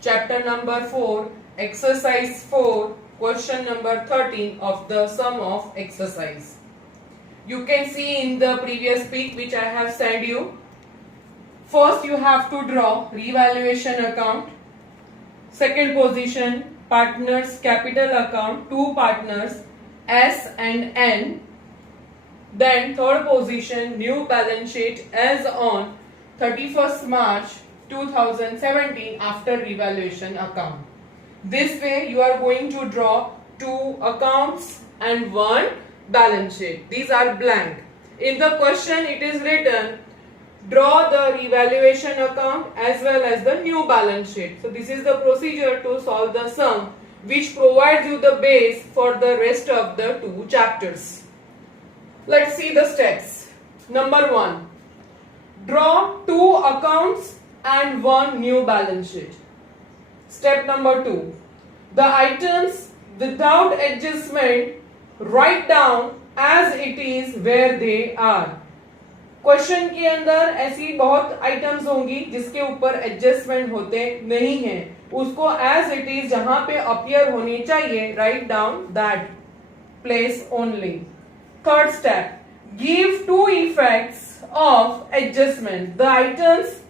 Chapter number 4, exercise 4, question number 13 of the sum of exercise. You can see in the previous pic which I have sent you. First you have to draw revaluation account. Second position, partners capital account, two partners S and N. Then third position, new balance sheet as on 31st March 2017 after revaluation account. This way you are going to draw two accounts and one balance sheet. These are blank. In the question it is written, draw the revaluation account as well as the new balance sheet. So this is the procedure to solve the sum which provides you the base for the rest of the two chapters. Let's see the steps. Number 1. Draw two accounts and one new balance sheet. Step number 2. The items without adjustment write down as it is where they are. Question के अंदर ऐसी बहुत items होंगी जिसके ऊपर adjustment होते नहीं हैं, उसको एज इट इज जहां पे अपीयर होनी चाहिए write down that place only. Third step, give two effects of adjustment. The items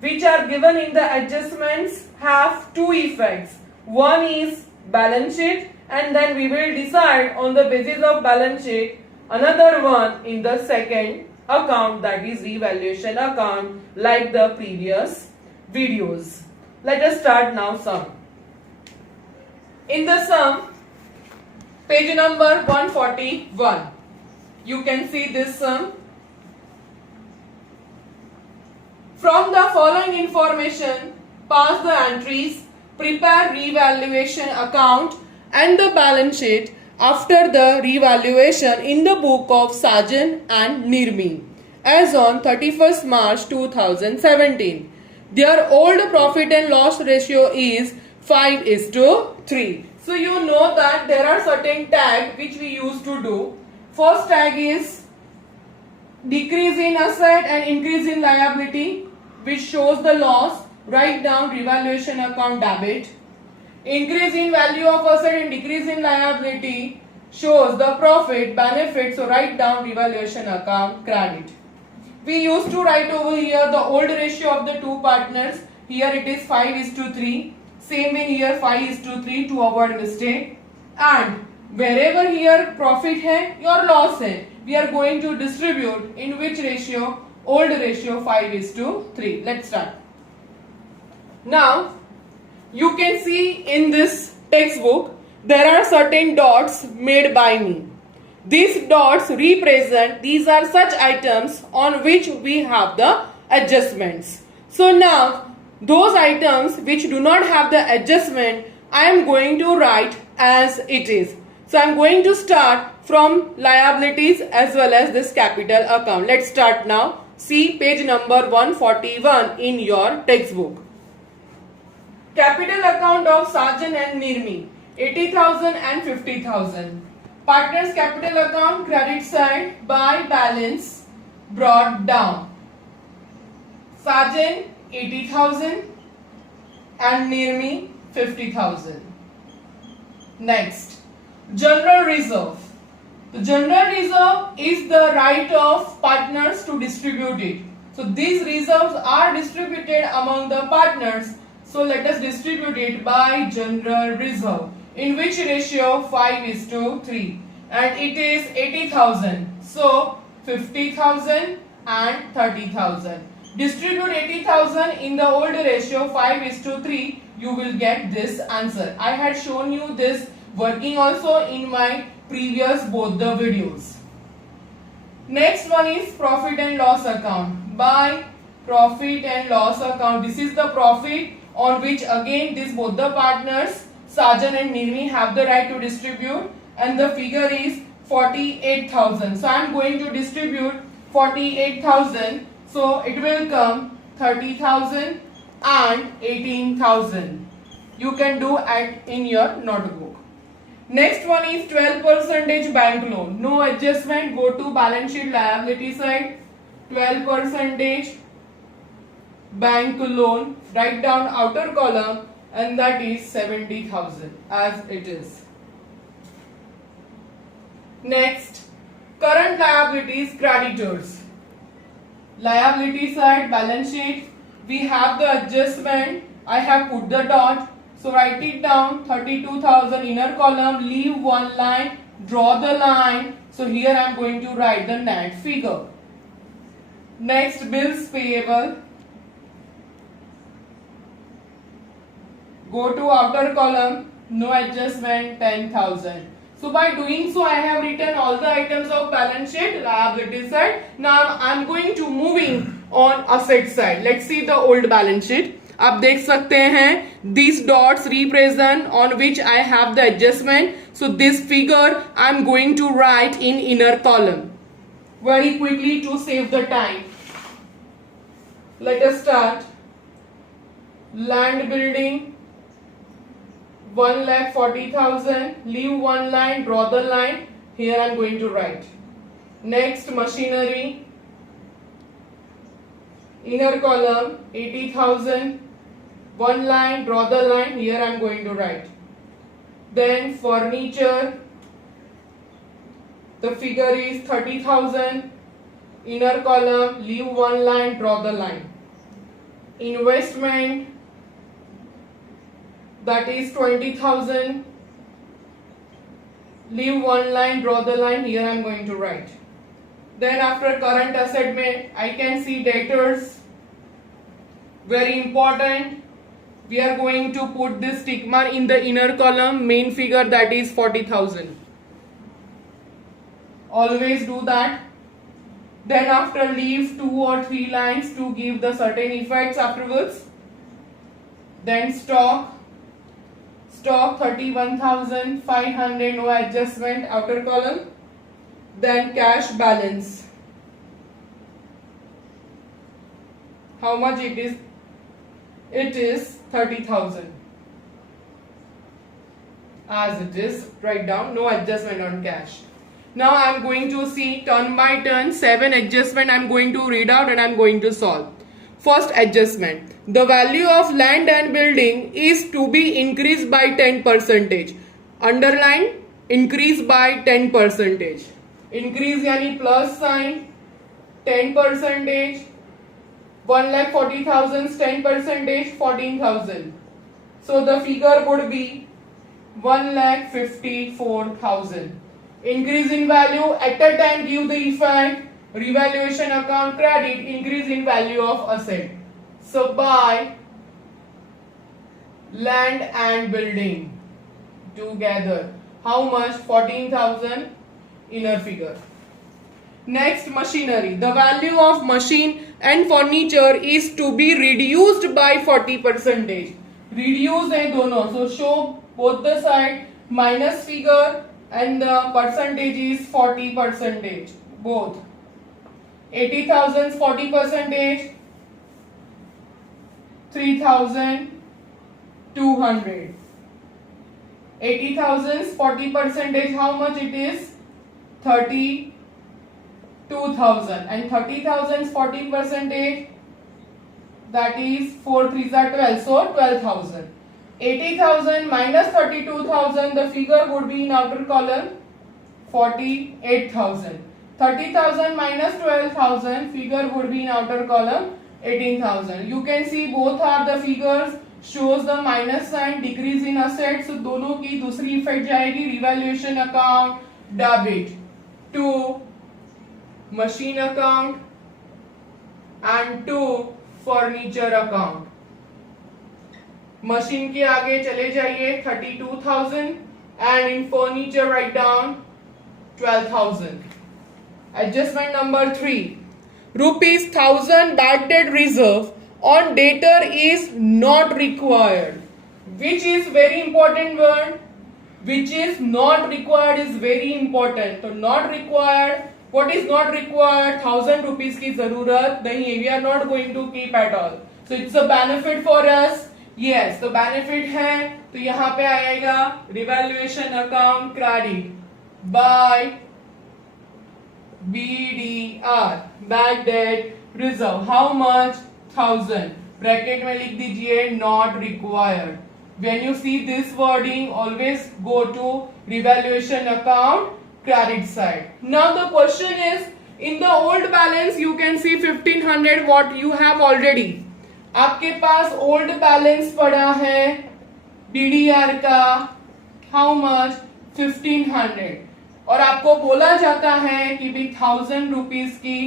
which are given in the adjustments have two effects. One is balance sheet and then we will decide on the basis of balance sheet another one in the second account, that is revaluation account, like the previous videos. Let us start now sum. In the sum, page number 141. You can see this sum. From the following information, pass the entries, prepare revaluation account and the balance sheet after the revaluation in the book of Sajan and Nirmi as on 31st March 2017. Their old profit and loss ratio is 5:3. So you know that there are certain tags which we used to do. First tag is decrease in asset and increase in liability, which shows the loss. Write down revaluation account debit. Increase in value of asset and decrease in liability shows the profit benefit. So write down revaluation account credit. We used to write over here the old ratio of the two partners. Here it is 5:3. Same way here 5:3 to avoid mistake. And wherever here profit है or loss है, we are going to distribute in which ratio? Old ratio 5:3. Let's start. Now you can see in this textbook there are certain dots made by me. These dots represent, these are such items on which we have the adjustments. So now those items which do not have the adjustment, I am going to write as it is. So I am going to start from liabilities as well as this capital account. Let's start now. See page number 141 in your textbook. Capital account of Sajan and Nirmi, 80,000 and 50,000. Partners capital account credit side by balance brought down. Sajan 80,000 and Nirmi 50,000. Next, general reserve. The general reserve is the right of partners to distribute it. So these reserves are distributed among the partners. So let us distribute it by general reserve. In which ratio? 5:3. And it is 80,000. So 50,000 and 30,000. Distribute 80,000 in the old ratio 5:3. You will get this answer. I had shown you this working also in my previous both the videos. Next one is profit and loss account. By profit and loss account, this is the profit on which again this both the partners Sajan and Nirmi have the right to distribute, and the figure is 48,000. So I am going to distribute 48,000. So it will come 30,000 and 18,000. You can do it in your notebook. Next one is 12% bank loan. No adjustment. Go to balance sheet liability side. 12% bank loan, write down outer column, and that is 70,000 as it is. Next, current liabilities, creditors. Liability side, balance sheet, we have the adjustment. I have put the dot, so write it down. 32,000 inner column, leave one line, draw the line. So here I am going to write the net figure. Next, bills payable. Go to outer column, no adjustment, 10,000. So by doing so, I have written all the items of balance sheet, liability side. Now I am going to moving on asset side. Let's see the old balance sheet. आप देख सकते हैं these dots represent on which I have the adjustment. So this figure I am going to write in inner column. Very quickly to save the time. Let us start. Land building. 1,40,000, leave one line, draw the line, here I am going to write. Next, machinery, inner column, 80,000, one line, draw the line, here I am going to write. Then furniture, the figure is 30,000, inner column, leave one line, draw the line. Investment, that is 20,000, leave one line, draw the line, here I am going to write. Then after current asset I can see debtors, very important. We are going to put this tick mark in the inner column, main figure, that is 40,000. Always do that. Then after leave 2 or 3 lines to give the certain effects afterwards. Then stock 31,500, no adjustment, outer column. Then cash balance, how much it is? It is 30,000 as it is. Write down, no adjustment on cash. Now I am going to see turn by turn 7 adjustment I am going to read out and I am going to solve. First adjustment, the value of land and building is to be increased by 10%. Underline, increase by 10%. Increase yani plus sign, 10%. 1,40,000's 10%, 14,000. So the figure would be 1,54,000. Increase in value at a time give the effect. Revaluation account credit, increase in value of asset. So buy land and building together. How much? 14,000 inner figure. Next, machinery. The value of machine and furniture is to be reduced by 40%. Reduce hai dono. So show both the side, minus figure and the percentage is 40%. Both. 80,000's 40%, 3,200. 80,000's 40%, how much it is? 32,000. And 30,000's 40%, that is 4 3s are 12, so 12,000. 80,000 minus 32,000, the figure would be in outer column 48,000. 30,000 minus 12,000, figure would be in outer column 18,000. You can see both are the figures, shows the minus sign, decrease in assets. So दोनों की दूसरी effect जाएगी revaluation account, debit to machine account and to furniture account. Machine के आगे चले जाइए 32,000 and in furniture write down 12,000. Adjustment number 3. Rupees 1,000 bad debt reserve on debtor is not required. Which is very important word. Which is not required is very important. So not required. What is not required? 1,000 rupees की जरूरत नहीं. We are not going to keep at all. So it's a benefit for us. Yes, तो benefit है. तो यहाँ पे आएगा revaluation account credit by BDR, bad debt reserve. How much? 1,000. Bracket में लिख दीजिए not required. When you see this wording, always go to revaluation account credit side. Now the question is, in the old balance you can see 1500 what you have already. आपके पास old balance पड़ा है DDR का how much 1500 और आपको बोला जाता है कि भी 1000 रुपीज की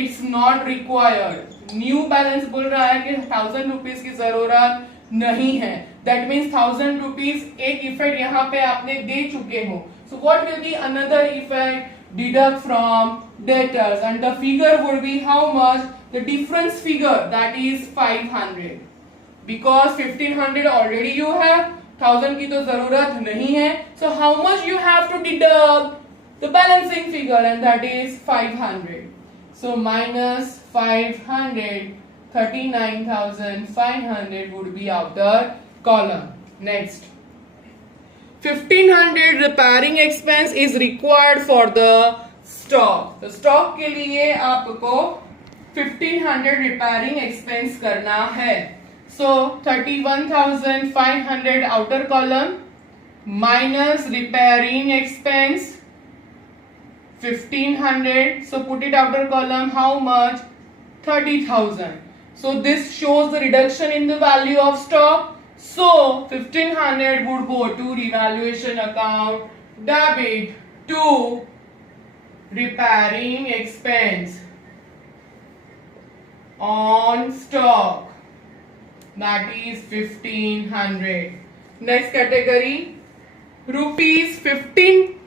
it's not required. New balance बोल रहा है कि 1000 रुपीज की जरूरत नहीं है. दैट मीन्स 1000 रुपीज एक इफेक्ट यहाँ पे आपने दे चुके हो. So what will be another effect? Deduct from debtors and the figure would be how much? The difference figure that is 500 because 1500 already you have, 1000 की तो जरूरत नहीं है. So how much you have to deduct? The balancing figure and that is 500. So minus 500, 39,500 would be outer column. Next, 1500 repairing expense is required for the stock. तो stock के लिए आपको 1500 repairing expense करना है. So 31,500 outer column minus repairing expense 1500. So put it outer column. How much? 30,000. So this shows the reduction in the value of stock. So 1500 would go to revaluation account, debit to repairing expense on stock. That is 1500. Next category, rupees 15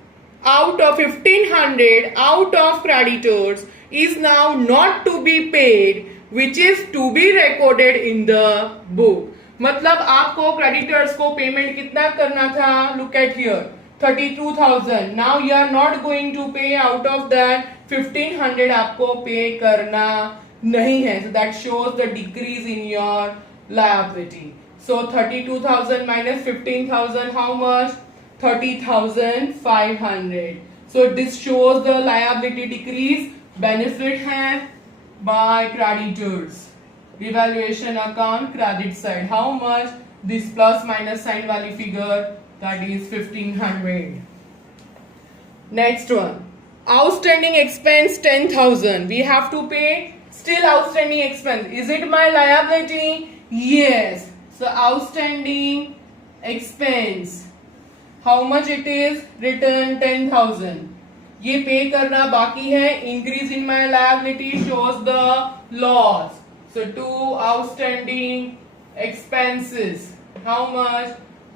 out of 1500 out of creditors is now not to be paid, which is to be recorded in the book. मतलब आपको creditors को payment कितना करना था? Look at here, 32,000. Now you are not going to pay out of that 1500 आपको pay करना नहीं है. So that shows the decrease in your liability. So 32,000 minus 15,000, how much? 30,500. So this shows the liability decrease. Benefit है by creditors. Revaluation account credit side. How much? This plus minus sign वाली figure, that is 1500. Next one. Outstanding expense 10,000. We have to pay still outstanding expense. Is it my liability? Yes. So outstanding expense. How much it is? Return 10,000. ये पे करना बाकी है. Increase in my liability shows the loss. So two outstanding expenses. How much?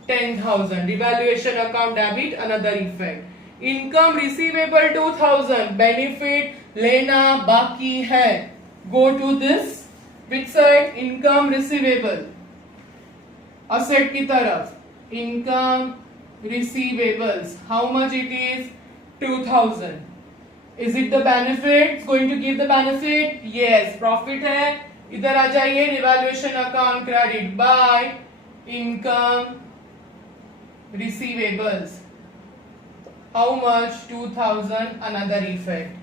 10,000. Revaluation account debit, another effect. Income receivable 2,000. Benefit लेना बाकी है. Go to this. Which side? Income receivable. Asset की तरफ. Income receivables. How much it is? 2,000. Is it the benefit? It's going to give the benefit? Yes. Profit है. इधर आ जाइए. Revaluation account credit by income receivables. How much? 2,000. Another effect.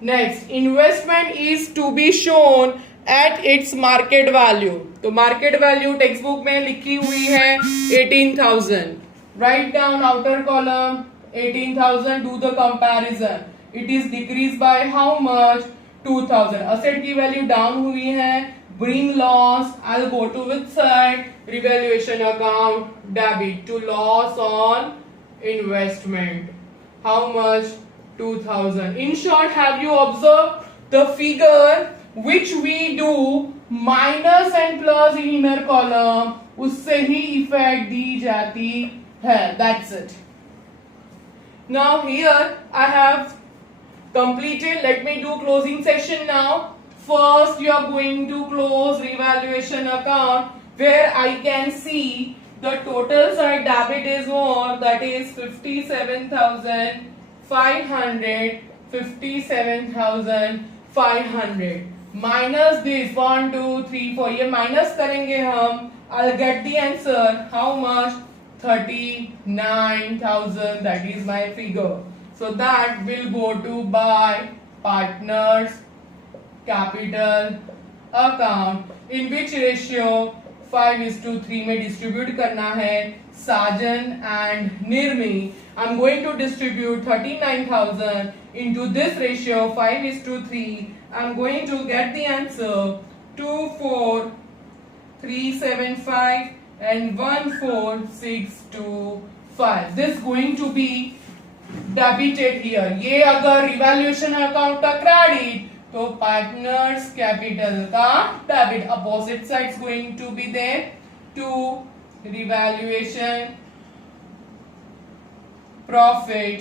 Next, investment is to be shown at its market value. तो market value textbook में लिखी हुई है 18,000. Write down outer column 18,000. Do the comparison. It is decreased by how much? 2,000. Asset की value down हुई है. Bring loss. I'll go to which side? Revaluation account debit to loss on investment. How much? 2,000. In short, have you observed the figure which we do minus and plus in inner column? उससे ही effect दी जाती है. That's it. Now here I have completed. Let me do closing session now. First you are going to close revaluation account where I can see the total side debit is more, that is 57,500, 57,500 minus this 1 2 3 4. ये minus करेंगे हम. I'll get the answer. How much? 39,000. That is my figure. So that will go to buy partners capital account in which ratio 5:3 में distribute करना है Sajan and Nirmi. I'm going to distribute 39,000 into this ratio 5:3. I'm going to get the answer 24375 and 14625. This is going to be debited here. ये अगर revaluation account का credit तो partners capital का debit. Opposite sides going to be there to revaluation profit.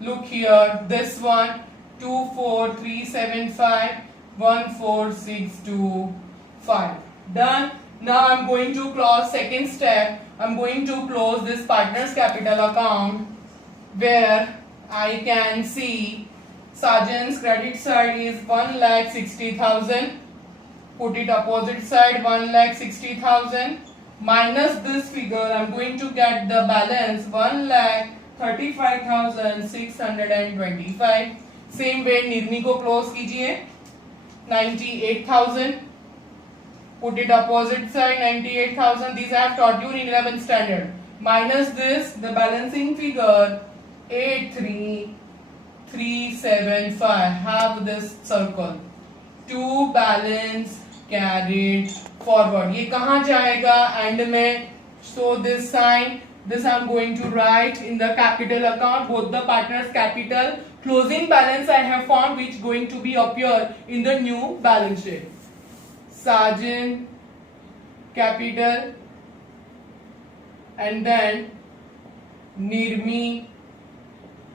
Look here, this one 24375 14625. Done. Now I'm going to close second step. I'm going to close this partners capital account where I can see Sajan's credit side is 1,60,000. Put it opposite side 1,60,000. Minus this figure, I'm going to get the balance 1,35,625. Same way Nirmi को close कीजिए 98,000. Put it opposite side 98,000. These I have taught you in 11th standard. Minus this, the balancing figure 83,375. Have this circle. To balance carried forward. ये कहाँ जाएगा and में? So this sign, this I'm going to write in the capital account, both the partners capital. Closing balance I have found which going to be appear in the new balance sheet. Sajan capital and then Nirmi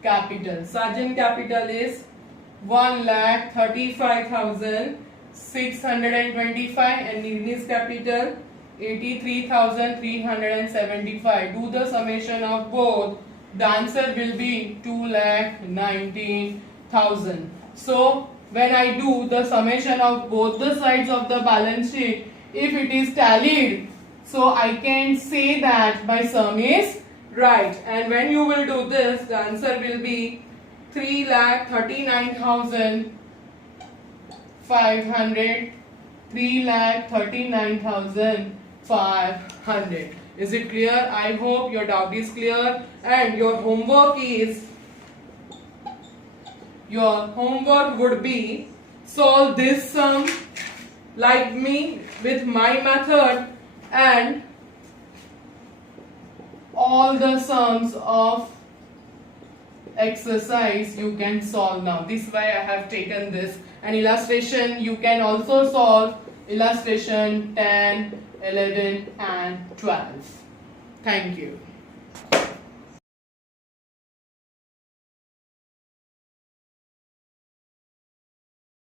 capital. Sajan capital is 1,35,625 and Nirmi's capital 83,375. Do the summation of both. The answer will be 2,19,000. So when I do the summation of both the sides of the balance sheet, if it is tallied, so I can say that my sum is right. And when you will do this, the answer will be 3,39,500. 3,39,500. Is it clear? I hope your doubt is clear and your homework would be solve this sum like me with my method and all the sums of exercise you can solve now. This way I have taken this. An illustration you can also solve illustration 10, 11 and 12. Thank you.